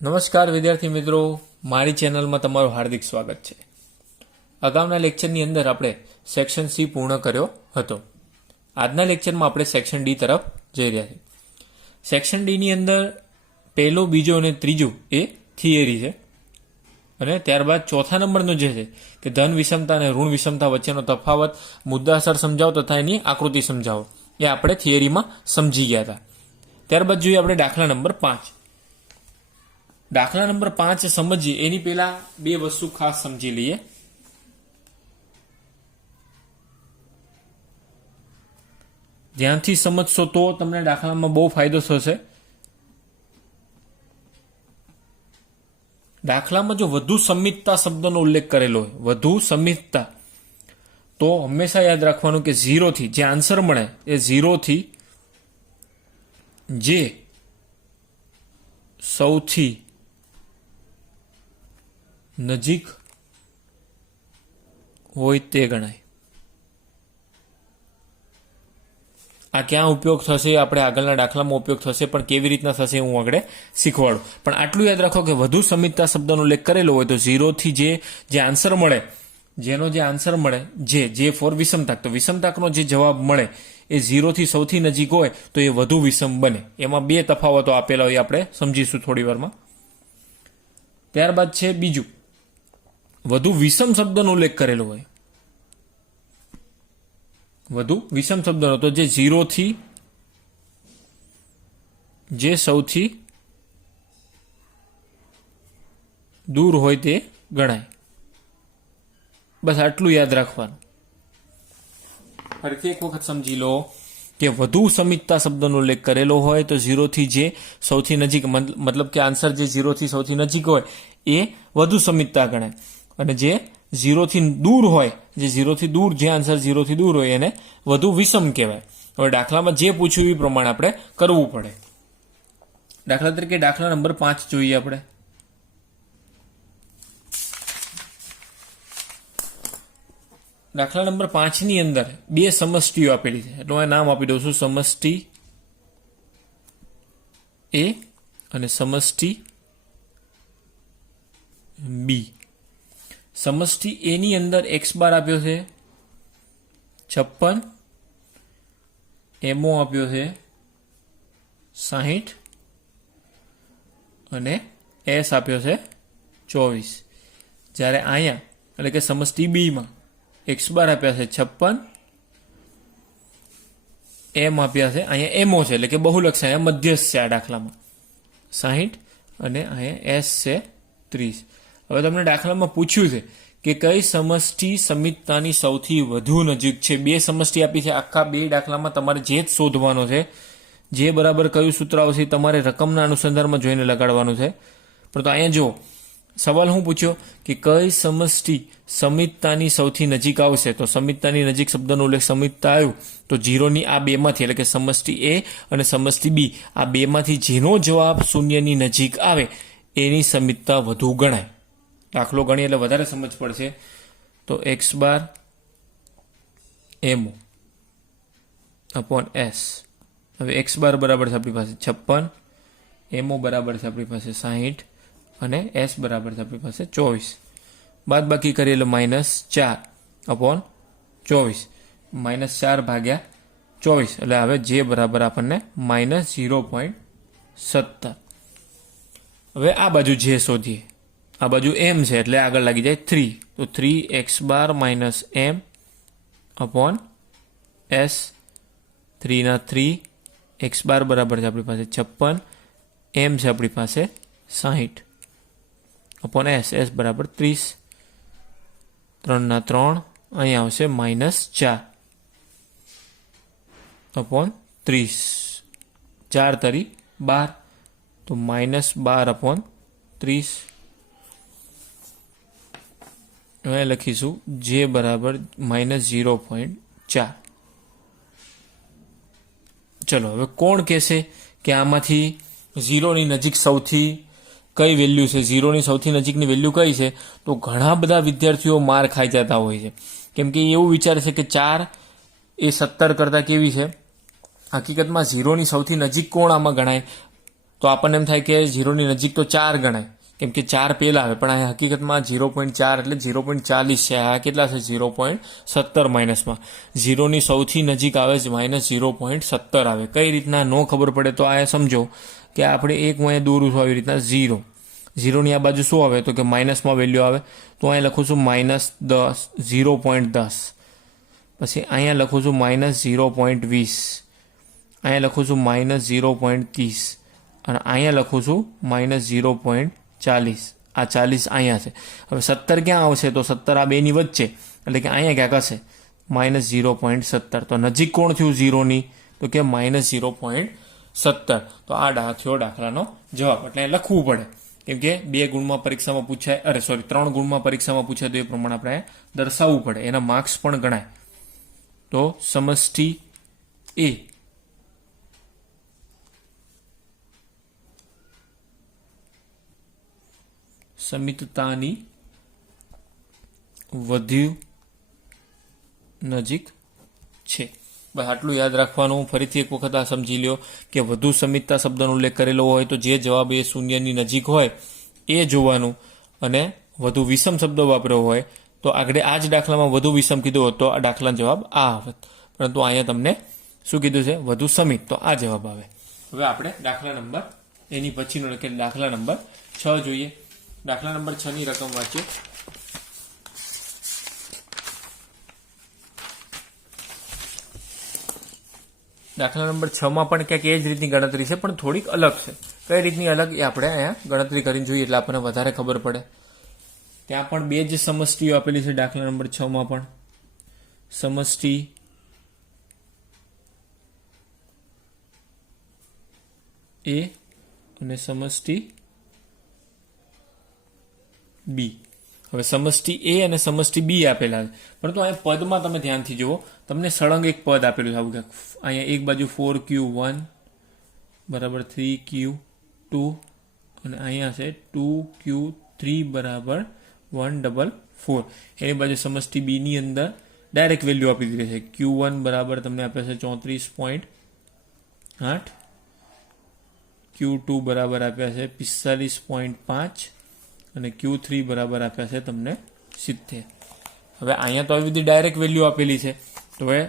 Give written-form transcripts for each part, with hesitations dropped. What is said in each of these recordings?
નમસ્કાર વિદ્યાર્થી મિત્રો, મારી ચેનલમાં તમારું હાર્દિક સ્વાગત છે। અગાઉના લેક્ચરની અંદર આપણે સેક્શન સી પૂર્ણ કર્યો હતો। આજના લેક્ચરમાં આપણે સેક્શન ડી તરફ જઈ રહ્યા છીએ। સેક્શન ડીની અંદર પહેલો, બીજો અને ત્રીજું એ થિયરી છે અને ત્યારબાદ ચોથા નંબરનો જે છે કે ધન વિષમતા અને ઋણ વિષમતા વચ્ચેનો તફાવત મુદ્દાસર સમજાવો તથા એની આકૃતિ સમજાવો એ આપણે થિયરીમાં સમજી ગયા હતા। ત્યારબાદ જોઈએ આપણે દાખલા નંબર 5। દાખલા નંબર 5 સમજીએ એની પહેલા બે વસ્તુ ખાસ સમજી લઈએ। ધ્યાનથી સમજશો તો તમને દાખલામાં બહુ ફાયદો થશે। દાખલામાં જો વધુ સમિતતા શબ્દનો ઉલ્લેખ કરેલો હોય, વધુ સમિતતા, તો હંમેશા યાદ રાખવાનું કે 0 થી જે આન્સર મળે એ 0 થી જે સૌથી નજીક હોય તે ગણાય। આ ક્યાં ઉપયોગ થશે આપણે આગળના દાખલામાં ઉપયોગ થશે, પણ કેવી રીતના થશે હું આગળ શીખવાડું। પણ આટલું યાદ રાખો કે વધુ સમિતતા શબ્દનો ઉલ્લેખ કરેલો હોય તો 0 થી જે આન્સર મળે, જેનો જે આન્સર મળે, જે ફોર વિષમતાક, તો વિષમતાકનો જે જવાબ મળે એ 0 થી સૌથી નજીક હોય તો એ વધુ વિષમ બને। એમાં બે તફાવતો આપેલા હોય આપણે સમજીશું થોડી વારમાં। ત્યારબાદ છે બીજું, વધુ વિષમ શબ્દનો ઉલ્લેખ કરેલો હોય, વધુ વિષમ શબ્દનો, તો જે 0 થી જે સૌથી દૂર હોય તે ગણાય। બસ આટલું યાદ રાખવાનું। ફરીથી એક વખત સમજી લો કે વધુ સમિતતા શબ્દનો ઉલ્લેખ કરેલો હોય તો 0 થી જે સૌથી નજીક, મતલબ કે આન્સર જે 0 થી સૌથી નજીક હોય એ વધુ સમિતતા ગણાય, અને જે 0 થી દૂર હોય, જે 0 થી દૂર, જે આન્સર 0 થી દૂર હોય એને વધુ વિષમ કહેવાય। હવે દાખલામાં જે પૂછ્યું એ પ્રમાણે આપણે કરવું પડે। દાખલા તરીકે દાખલા નંબર 5 જોઈએ આપણે। દાખલા નંબર 5 ની અંદર બે સમષ્ટિઓ આપેલી છે, એટલે હું નામ આપી દઉં છું, સમષ્ટિ એ અને સમષ્ટિ બી। સમષ્ટિ એ ની અંદર x બાર આપ્યો છે 56, એમઓ આપ્યો છે 60 અને એસ આપ્યો છે 24। જ્યારે અહીંયા એટલે કે સમષ્ટિ બી માં x બાર આપ્યા છે 56, એમ આપ્યા છે, અહીંયા એમઓ છે એટલે કે બહુલક છે, અહીંયા મધ્યસ્થ છે આ દાખલામાં 60 અને અહીંયા એસ છે 30। હવે તમને દાખલામાં પૂછ્યું છે કે કઈ સમષ્ટિ સમિતતાની સૌથી વધુ નજીક છે। બે સમષ્ટિ આપી છે, આખા બે દાખલામાં તમારે જે જ શોધવાનો છે, જે બરાબર કયું સૂત્ર આવશે તમારે રકમના અનુસંધાનમાં જોઈને લગાડવાનું છે। પરંતુ અહીંયા જો સવાલ શું પૂછ્યો કે કઈ સમષ્ટિ સમિતતાની સૌથી નજીક આવશે, તો સમિતતાની નજીક શબ્દનો ઉલ્લેખ સમિતતા આવ્યું તો 0 ની આ બેમાંથી, એટલે કે સમષ્ટિ એ અને સમષ્ટિ બી, આ બેમાંથી જેનો જવાબ શૂન્યની નજીક આવે એની સમિતતા વધુ ગણાય। દાખલો ગણીએ એટલે વધારે સમજ પડશે। તો x બાર એમઓ અપોન એસ। હવે x બાર બરાબર છે આપણી પાસે 56, એમઓ બરાબર છે આપણી પાસે 60 અને એસ બરાબર છે આપણી પાસે 24। બાદ બાકી કરીએ એટલે -4 અપોન 24, -4 ભાગ્યા 24, એટલે હવે જે બરાબર આપણને -0.17। હવે આ બાજુ જે શોધીએ, આ બાજુ એમ છે એટલે આગળ લાગી જાય 3, તો 3x bar minus M upon S, 3 ના 3, x બાર બરાબર છે આપણી પાસે 56, એમ છે આપણી પાસે 60 અપોન એસ બરાબર 30, 3 ના 3, અહીંયા આવશે -4 અપોન 30, 4 તરી 12, તો -12 અપોન 30। હવે લખીશું જે બરાબર -0.4। ચલો હવે કોણ કહેશે કે આમાંથી 0 ની નજીક સૌથી કઈ વેલ્યુ છે, 0 ની સૌથી નજીકની વેલ્યુ કઈ છે? તો ઘણા બધા વિદ્યાર્થીઓ માર ખાઈ જતા હોય છે, કેમ કે એવું વિચારે છે કે 4 એ 17 કરતાં કેવી છે। હકીકતમાં 0 ની સૌથી નજીક કોણ આમાં ગણાય? તો આપણને એમ થાય કે 0ની નજીક તો 4 ગણાય, કેમ કે 4 પહેલા આવે, પણ આ હકીકતમાં 0.4 એટલે 0.40 છે. આ કેટલા છે? 0.17 માઇનસમાં 0ની સૌથી નજીક આવે છે -0.17 આવે. કઈ રીતના નો ખબર પડે તો આ સમજો કે આપણે એક હું અહીંયા દોરું છું આવી રીતના 0ની આ બાજુ શું આવે તો કે માઇનસમાં વેલ્યુ આવે, તો અહીંયા લખું છું -10 0.10, પછી અહીંયા લખું છું -0.20, અહીંયા લખું છું -0.30 અને અહીંયા લખું છું -0.40. આ 40 અહીંયા છે. હવે 17 ક્યાં આવશે? તો 17 આ બેની વચ્ચે, એટલે કે અહીંયા ક્યાંક હશે -0.17. તો નજીક કોણ થયું 0ની? તો કે -0.17. તો આ થયો દાખલાનો જવાબ. એટલે લખવું પડે, કેમ કે 2 ગુણમાં પરીક્ષામાં પૂછાય, 3 ગુણમાં પરીક્ષામાં પૂછાય તો એ પ્રમાણે આપણે દર્શાવવું પડે, એના માર્ક્સ પણ ગણાય. તો સમષ્ટિ એ સમિતતાની વધુ નજીક છે. બસ આટલું યાદ રાખવાનું. ફરીથી એક વખત આ સમજી લ્યો કે વધુ સમિતતા શબ્દનો ઉલ્લેખ કરેલો હોય તો જે જવાબ એ શૂન્યની નજીક હોય એ જોવાનું, અને વધુ વિષમ શબ્દો વાપર્યો હોય તો આગળ આ જ દાખલામાં વધુ વિષમ કીધું હોત તો આ દાખલાનો જવાબ આ આવે, પરંતુ અહીંયા તમને શું કીધું છે? વધુ સમિત, તો આ જવાબ આવે. હવે આપણે દાખલા નંબર એની પછીનો એટલે દાખલા નંબર 6 જોઈએ. દાખલા નંબર 6 ની રકમ વાંચીએ. દાખલા નંબર 6 માં પણ ક્યાંક એ જ રીતની ગણતરી છે, પણ થોડીક અલગ છે. કઈ રીતની અલગ એ આપણે અહીંયા ગણતરી કરીને જોઈએ એટલે આપણને વધારે ખબર પડે. ત્યાં પણ 2 જ સમષ્ટિઓ આપેલી છે. દાખલા નંબર 6 માં પણ સમષ્ટિ એ અને સમષ્ટિ બી. હવે સમષ્ટિ એ અને સમષ્ટિ બી આપેલા છે, પરંતુ અહીંયા પદમાં તમે ધ્યાનથી જુઓ, તમને સળંગ એક પદ આપેલું છે આવું કે અહીંયા એક બાજુ 4q1 બરાબર 3q2 અને અહીંયા છે 2q3 બરાબર 144. એની બાજુ સમષ્ટિ બી ની અંદર ડાયરેક્ટ વેલ્યુ આપી દીધી છે. q1 બરાબર તમને આપે છે 34.8, q2 બરાબર આપ્યા છે 45.5 અને Q3 બરાબર આપ્યા છે તમને 70. હવે અહીંયા તો આવી બધી ડાયરેક્ટ વેલ્યુ આપેલી છે, તો હવે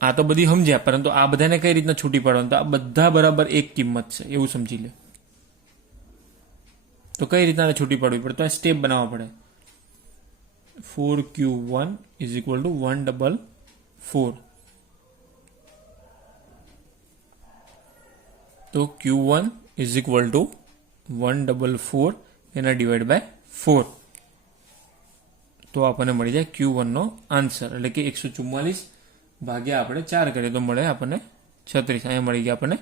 આ તો બધી સમજ્યા, પરંતુ આ બધાને કઈ રીતના છૂટી પાડવાનું? તો આ બધા બરાબર એક કિંમત છે એવું સમજી લે. તો કઈ રીતના છૂટી પાડવી પડે? તો આ સ્ટેપ બનાવવા પડે. 4q1 = 144. તો q1 = 144 એના ડિવાઈડ બાય 4, તો આપણને મળી જાય Q1 નો આન્સર, એટલે કે 144 ભાગ્યા આપણે 4 કરીએ તો મળે આપણને 36. અહીંયા મળી ગયા આપણને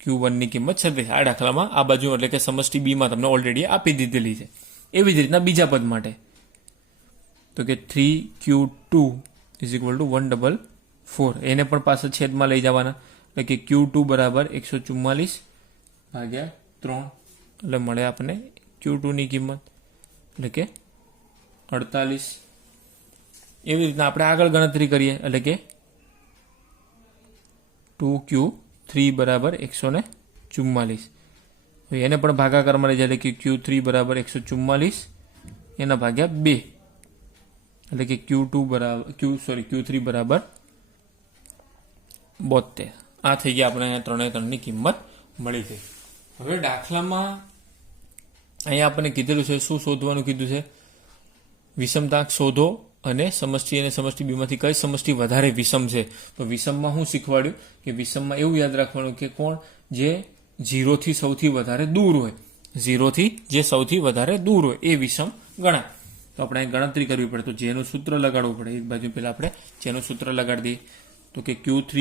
Q1 ની કિંમત 36. આ દાખલામાં આ બાજુ એટલે કે સમષ્ટિ બી માં તમને ઓલરેડી આપી દીધેલી છે. એવી જ રીતના બીજા પદ માટે તો કે 3q2 = 144, એને પણ પાછળ છેદમાં લઈ જવાના, એટલે કે Q2 બરાબર 144 ભાગ્યા 3, એટલે મળે આપણને Q2 ની કિંમત એટલે કે 48. એવી રીતના આપણે આગળ ગણતરી કરીએ, એટલે કે 2q3 બરાબર 144. એને પણ ભાગાકારમાં લઈ જાય, એટલે કે Q3 બરાબર 144 એના ભાગ્યા 2, એટલે કે Q3 બરાબર 72. આ થઈ ગયા આપણે અહીંયા 3 ની કિંમત મળી ગઈ. હવે દાખલામાં અહીંયા આપણને કીધેલું છે શું શોધવાનું કીધું છે? વિષમતાંક શોધો અને સમષ્ટિ અને સમષ્ટિ બીમાંથી કઈ સમષ્ટિ વધારે વિષમ છે. તો વિષમમાં હું શીખવાડ્યું કે વિષમમાં એવું યાદ રાખવાનું કે કોણ જે 0 થી સૌથી વધારે દૂર હોય, 0 થી જે સૌથી વધારે દૂર હોય એ વિષમ ગણાય. તો આપણે ગણતરી કરવી પડે, તો જેનું સૂત્ર લગાડવું પડે. એક બાજુ પહેલા આપણે જેનું સૂત્ર લગાડી દઈએ, તો કે Q3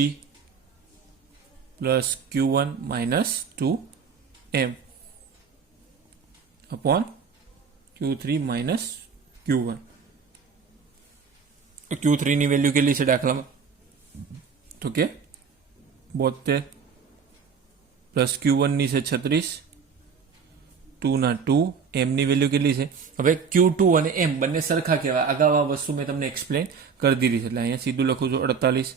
+ Q1 - 2m upon Q3 - Q1. Q3 ની વેલ્યુ કેટલી છે દાખલામાં? તો કે 72 પ્લસ Q1 ની છે 36, 2 ના 2, m ની વેલ્યુ કેટલી છે? હવે Q2 અને m બંને સરખા કહેવાય. અગાઉ આ વસ્તુ મેં તમને એક્સપ્લેન કરી દીધી છે, એટલે અહીંયા સીધું લખું છું 48.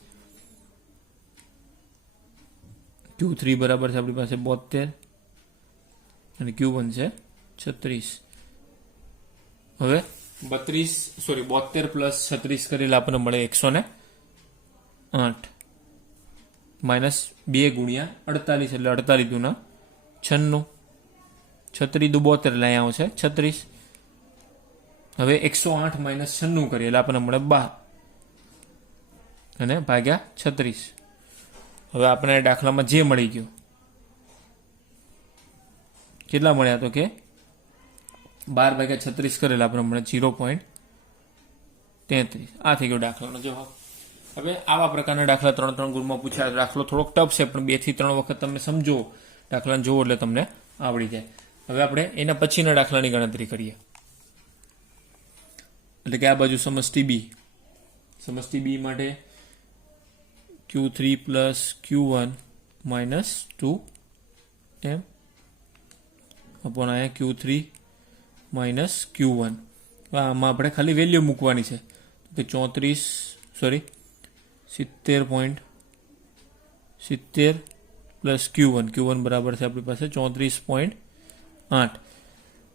Q3 બરાબર છે આપણી પાસે 72 અને Q1 છે 36. હવે 72 પ્લસ 36 કરેલા આપણને મળે 108 માઇનસ 2 ગુણ્યા 48 એટલે 48 દુના 96, 36 દુ 72 એટલે અહીંયા આવશે 36. હવે 108 માઇનસ 96 કરીએ એટલે આપણને મળે 12 અને ભાગ્યા 36. હવે આપણે દાખલામાં જે મળી ગયું કેટલા મળ્યા તો કે 12 ભાગ્યા 36 કરેલા આપણને મળે 0.33. આ થઈ ગયો દાખલાનો જવાબ. હવે આવા પ્રકારના દાખલા 3 ગુણમાં પૂછાય. દાખલો થોડોક ટફ છે પણ 2 થી 3 વખત તમે સમજો દાખલાને જોવો એટલે તમને આવડી જાય. હવે આપણે એના પછીના દાખલાની ગણતરી કરીએ. એટલે કે આ બાજુ સમષ્ટિ બી માટે Q3 plus Q1 minus 2m upon અહીંયા Q3 માઇનસ Q1. આમાં આપણે ખાલી વેલ્યુ મૂકવાની છે કે 70.70 પ્લસ Q1 બરાબર છે આપણી પાસે 34.8.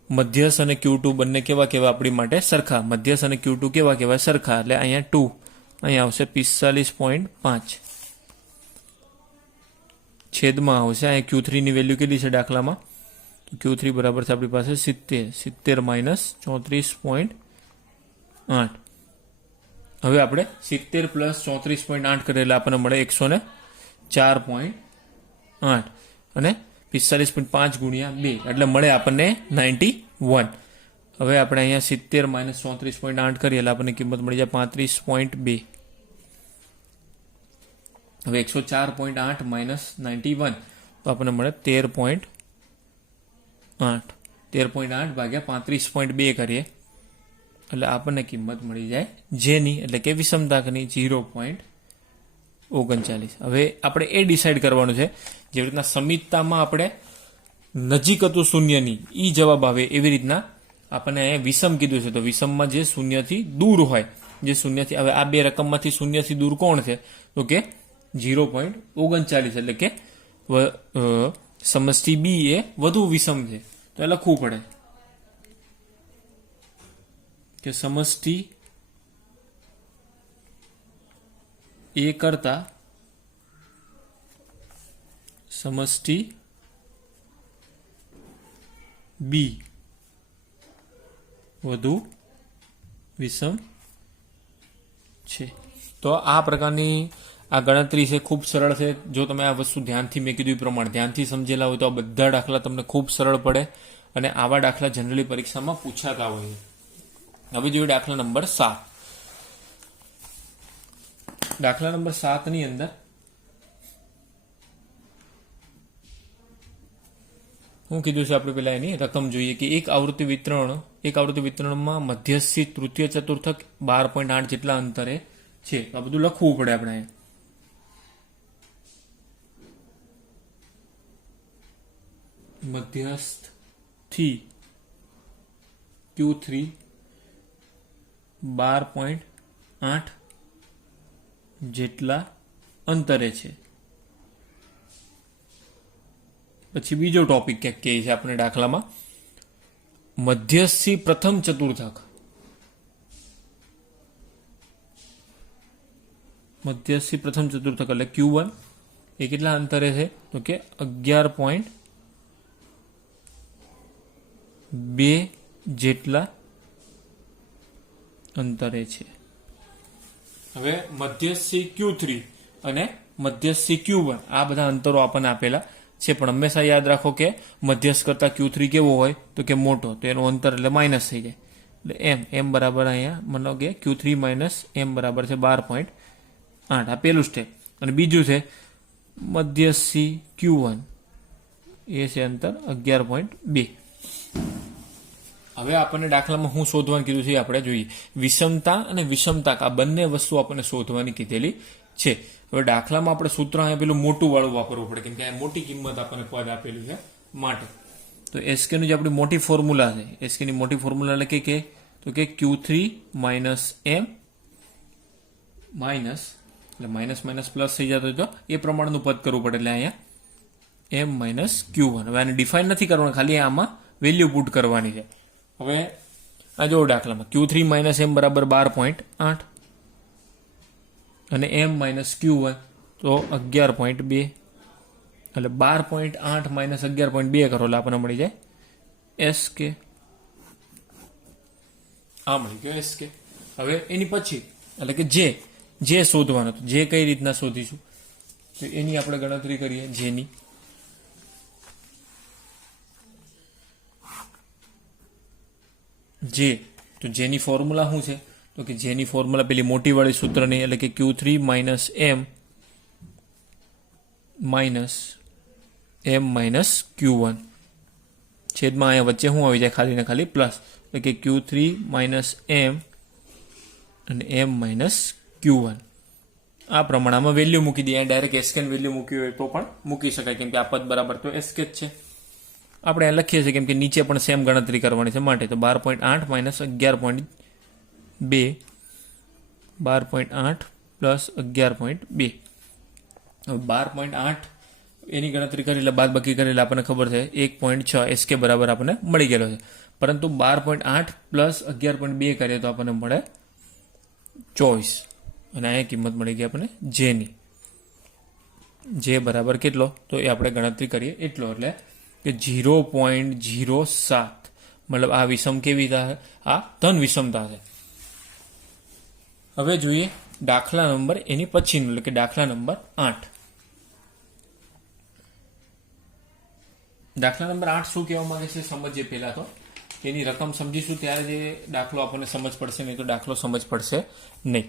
મધ્યસ્થ અને Q2 બંને કેવા આપણી માટે સરખા. મધ્યસ્થ અને Q2 કેવા સરખા એટલે અહીંયા 2 અહીંયા આવશે 45.5 છેદમાં આવશે અહીંયા Q3 ની વેલ્યુ કેટલી છે દાખલામાં તો Q3 બરાબર છે આપણી પાસે 70 માઇનસ 34.8. હવે આપણે 70 પ્લસ 34.8 કરેલા આપણને મળે 104.8 અને 45.5 ગુણ્યા 2 એટલે મળે આપણને 91. હવે આપણે અહીંયા 70 માઇનસ 34.8 કરીએ એટલે આપણને કિંમત મળી જાય 35.2. હવે 104.8 માઇનસ 91 તો આપણને મળે 13.8. 13.8 ભાગ્યા 35.2 કરીએ એટલે આપણને કિંમત મળી જાય જેની એટલે કે વિષમતાકની 0.39. હવે આપણે એ ડિસાઇડ કરવાનું છે જેવી રીતના સમિતતામાં આપણે નજીક હતું શૂન્યની ઈ જવાબ આવે એવી રીતના આપણને અહીંયા વિષમ કીધું છે તો વિષમમાં જે શૂન્યથી દૂર હોય જે શૂન્યથી હવે આ બે રકમમાંથી શૂન્યથી દૂર કોણ છે તો કે 0.39 એટલે કે સમષ્ટિ બી એ વધુ વિષમ છે તો એ લખવું પડે કે સમષ્ટિ એ કરતા સમષ્ટિ બી વધુ વિષમ છે. તો આ પ્રકારની આ ગણતરી છે ખૂબ સરળ છે. જો તમે આ વસ્તુ ધ્યાનથી મેં કીધું એ પ્રમાણે ધ્યાનથી સમજેલા હોય તો આ બધા દાખલા તમને ખૂબ સરળ પડે અને આવા દાખલા જનરલી પરીક્ષામાં પૂછાતા હોય. હવે જોઈએ દાખલા નંબર 7. દાખલા નંબર 7 ની અંદર શું કીધું છે આપણે પેલા એની રકમ જોઈએ કે એક આવૃત્તિ વિતરણમાં મધ્યસ્થી તૃતીય ચતુર્થક 12.8 જેટલા અંતરે છે. આ બધું લખવું પડે આપણે. મધ્યસ્થથી Q3 12.8 જેટલા અંતરે છે. પછી બીજો ટોપિક ક્યાંક કહે છે આપણે દાખલામાં મધ્યસ્થી પ્રથમ ચતુર્થક એટલે Q1 એ કેટલા અંતરે છે તો કે 11.2 જેટલા અંતરે છે. હવે મધ્યસ્થી Q3 અને મધ્યસ્થી Q1 આ બધા અંતરો આપણને આપેલા છે પણ હંમેશા યાદ રાખો કે મધ્યસ્થ કરતા Q3 કેવો હોય તો કે મોટો તો એનું અંતર એટલે માઇનસ થઈ જાય એટલે m બરાબર અહીંયા માનો કે Q3 માઇનસ m બરાબર છે 12.8. આ પેલું સ્ટેપ. અને બીજું છે મધ્યસ્થી Q1 એ છે અંતર 11.2. હવે આપણને દાખલામાં હું શોધવાનું કીધું છે આપણે જોઈએ. વિષમતા અને વિષમતાક આ બંને વસ્તુ આપણને શોધવાની કીધેલી છે. હવે દાખલામાં આપણે સૂત્ર અહીંયા પેલું મોટું વાળું વાપરવું પડે કેમ કે આ મોટી કિંમત આપણને પદ આપેલું છે માટે. તો એસકેનું જે આપણી મોટી ફોર્મ્યુલા છે એસકેની મોટી ફોર્મ્યુલા લખી કે તો કે Q3 માઇનસ m માઇનસ એટલે માઇનસ માઇનસ પ્લસ થઈ જતો તો એ પ્રમાણનું પદ કરવું પડે એટલે અહીંયા એમ માઇનસ Q1. હવે આને ડિફાઇન નથી કરવાનું, ખાલી આમાં વેલ્યુ પુટ કરવાની છે. હવે આ જો દાખલામાં Q3 માઇનસ એમ બરાબર 12.8 અને એમ માઇનસ Q1 તો 11.2, એટલે 12.8 માઇનસ 11.2 કરો એટલે આપણને મળી જાય SK. આ મળી ગયો SK. હવે એની પછી એટલે કે જે શોધવાનું હતું, જે કઈ રીતના શોધીશું તો એની આપણે ગણતરી કરીએ. જેની તો જેની ફોર્મ્યુલા શું છે તો કે જેની ફોર્મ્યુલા પેલી મોટી વાળી સૂત્રની એટલે કે Q3 minus M minus Q1 છેદમાં અહીંયા વચ્ચે શું આવી જાય, ખાલી ને ખાલી પ્લસ, એટલે કે Q3 માઇનસ એમ અને એમ માઇનસ Q1. આ પ્રમાણમાં વેલ્યુ મૂકી દઈએ. ડાયરેક્ટ SK ની વેલ્યુ મૂકી હોય તો પણ મૂકી શકાય, કેમ કે આ પદ બરાબર તો SK જ છે. આપણે આ લખીએ છીએ કેમ કે નીચે પણ સેમ ગણતરી કરવાની છે માટે. તો 12.8 માઇનસ 11.2, 12.8 પ્લસ 11.2. 12.8 એની ગણતરી કરી એટલે બાદ બાકી કરી એટલે આપણને ખબર છે 1.6 SK બરાબર આપણને મળી ગયેલો છે. પરંતુ 12.8 પ્લસ 11.2 કરીએ તો આપણને મળે 24 અને અહીંયા કિંમત મળી ગઈ આપણને જેની. જે બરાબર કેટલો તો એ આપણે ગણતરી કરીએ એટલો, એટલે કે 0.07. મતલબ આ વિષમ કેવી થશે, આ ધન વિષમતા છે. હવે જોઈએ દાખલા નંબર એની પછીનું, એટલે કે દાખલા નંબર 8. દાખલા નંબર 8 શું કહેવા માંગે છે સમજીએ. પહેલા તો એની રકમ સમજીશું ત્યારે જે દાખલો આપણને સમજ પડશે, નહીં તો દાખલો સમજ પડશે નહીં.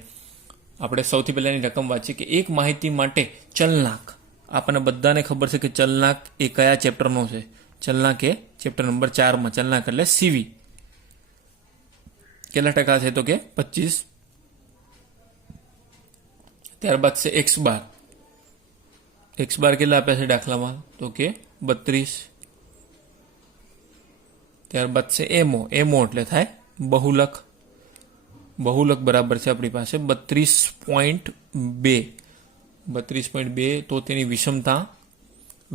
આપણે સૌથી પહેલા એની રકમ વાંચીએ કે એક માહિતી માટે ચલનાંક. આપણને બધાને ખબર છે કે ચલનાંક એ કયા ચેપ્ટરનો છે. ચલનાંક એ ચેપ્ટર નંબર 4માં. ચલનાંક એટલે સીવી. કેટલા ટકા છે તો કે 25. ત્યારબાદ છે એક્સ બાર. એક્સ બાર કેટલા આપ્યા છે દાખલામાં તો કે 32. ત્યારબાદ છે એમઓ. એમઓ એટલે થાય બહુલક. બહુલક બરાબર છે આપણી પાસે 32.2. 32.2 તો તેની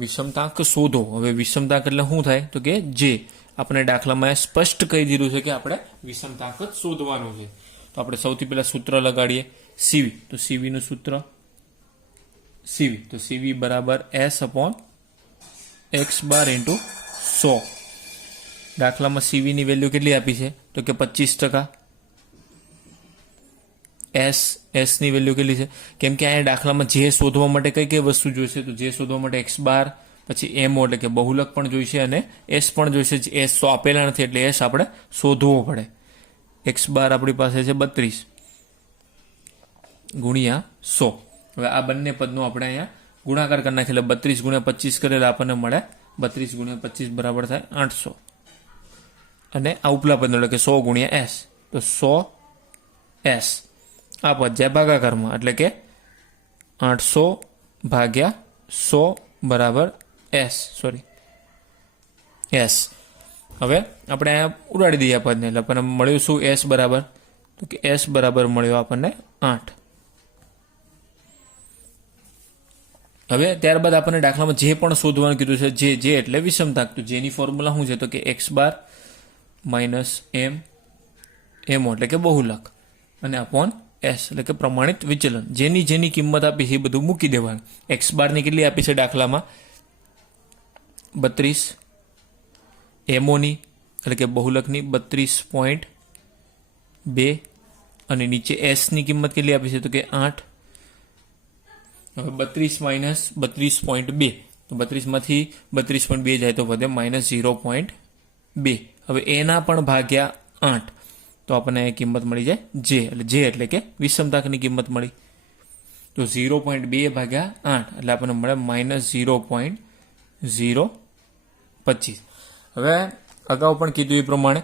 વિષમતાંક શોધો. હવે વિષમતાંક એટલે શું થાય તો કે જે આપણે દાખલામાં સ્પષ્ટ કહી દીધું છે કે આપણે વિષમતાંક જ શોધવાનું છે. તો આપણે સૌથી પહેલા સૂત્ર લગાડીએ સીવી. તો સીવીનું સૂત્ર સીવી બરાબર S upon x bar into 100. દાખલામાં સીવીની વેલ્યુ કેટલી આપી છે તો કે 25%. એસ ની વેલ્યુ કેટલી છે, કેમ કે અહીંયા દાખલામાં જે શોધવા માટે કઈ વસ્તુ જોઈશે તો જે શોધવા માટે એક્સ બાર, પછી એમઓ એટલે કે બહુલક પણ જોઈશે અને એસ પણ જોઈશે. એસ તો આપેલા નથી એટલે એસ આપણે શોધવો પડે. એક્સ બાર આપણી પાસે છે 32 ગુણ્યા 100. હવે આ બંને પદનો આપણે અહીંયા ગુણાકાર કરી નાખીએ એટલે 32 ગુણ્યા 25 કરેલા આપણને મળે 32 ગુણ્યા 25 બરાબર થાય 800. અને આ ઉપલા પદનો એટલે કે 100 ગુણ્યા એસ, તો 100 એસ આ પદ જાય ભાગાકારમાં એટલે કે 800 ભાગ્યા 100 બરાબર એસ. હવે આપણે અહીંયા ઉડાડી દઈએ આ પદને એટલે આપણને મળ્યું શું એસ બરાબર તો કે એસ બરાબર મળ્યો આપણને 8. હવે ત્યારબાદ આપણને દાખલામાં જે પણ શોધવાનું કીધું છે જે એટલે વિષમતાંક. તો જેની ફોર્મ્યુલા શું છે તો કે એક્સ બાર માઇનસ એમઓ એટલે કે બહુલક અને અપોન એસ એટલે કે પ્રમાણિત વિચલન. જેની કિંમત આપી છે એ બધું મૂકી દેવાનું. એક્સ બારની કેટલી આપી છે દાખલામાં 32, એમઓની એટલે કે બહુલકની 32.2 અને નીચે એસની કિંમત કેટલી આપી છે તો કે 8. હવે 32 માઇનસ 32.2 તો 32માંથી 32.2 જાય તો વધે માઇનસ 0.2. હવે એના પણ ભાગ્યા 8 તો આપણને એ કિંમત મળી જાય જે એટલે કે વિષમતાંકની કિંમત મળી. તો 0.2 ભાગ્યા 8 એટલે આપણને મળે માઇનસ 0.025. હવે અગાઉ પણ કીધું એ પ્રમાણે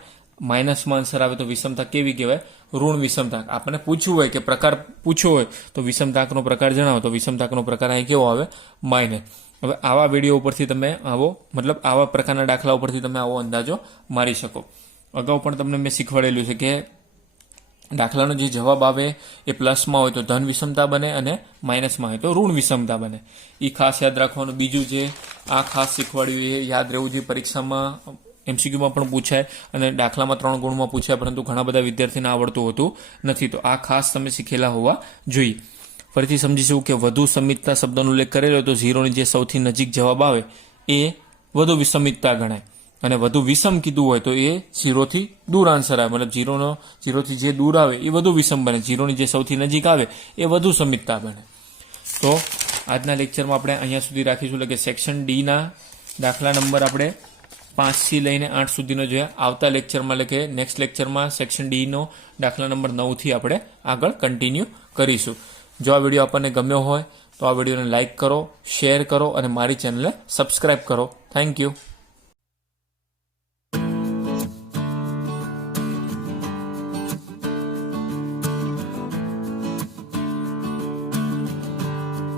માઇનસમાં આન્સર આવે તો વિષમતાંક કેવી કહેવાય ઋણ વિષમતાંક. આપણને પૂછવું હોય કે પ્રકાર પૂછ્યો હોય તો વિષમતાંકનો પ્રકાર જણાવો તો વિષમતાંકનો પ્રકાર અહીં કેવો આવે માઇનસ. હવે આવા વિડીયો ઉપરથી તમે આવા પ્રકારના દાખલા ઉપરથી તમે આવો અંદાજો મારી શકો. અગાઉ પણ તમને મેં શીખવાડેલું છે કે દાખલાનો જે જવાબ આવે એ પ્લસમાં હોય તો ધન વિષમતા બને અને માઇનસમાં હોય તો ઋણ વિષમતા બને. એ ખાસ યાદ રાખવાનું. બીજું જે આ ખાસ શીખવાડ્યું એ યાદ રહેવું જોઈએ. પરીક્ષામાં MCQમાં પણ પૂછાય અને દાખલામાં 3 ગુણમાં પૂછાય, પરંતુ ઘણા બધા વિદ્યાર્થીને આવડતું હોતું નથી. તો આ ખાસ તમે શીખેલા હોવા જોઈએ. ફરીથી સમજીશું કે વધુ સમિતતા શબ્દનો ઉલ્લેખ કરેલો તો 0ની જે સૌથી નજીક જવાબ આવે એ વધુ વિષમિતતા ગણાય, અને વધુ વિષમ કીધું હોય તો એ 0થી દૂર આન્સર આવે, મતલબ 0થી જે દૂર આવે એ વધુ વિષમ બને, 0ની જે સૌથી નજીક આવે એ વધુ સમિતતા બને. તો આજના લેક્ચરમાં આપણે અહીંયા સુધી રાખીશું. એટલે કે સેક્શન ડીના દાખલા નંબર આપણે 5 થી લઈને 8 સુધીનો જોયા. આવતા લેક્ચરમાં એટલે કે નેક્સ્ટ લેક્ચરમાં સેક્શન ડીનો દાખલા નંબર 9 થી આપણે આગળ કન્ટિન્યુ કરીશું. જો આ વિડીયો આપણને ગમ્યો હોય તો આ વિડીયોને લાઇક કરો, શેર કરો અને મારી ચેનલને સબસ્ક્રાઇબ કરો. Thank you.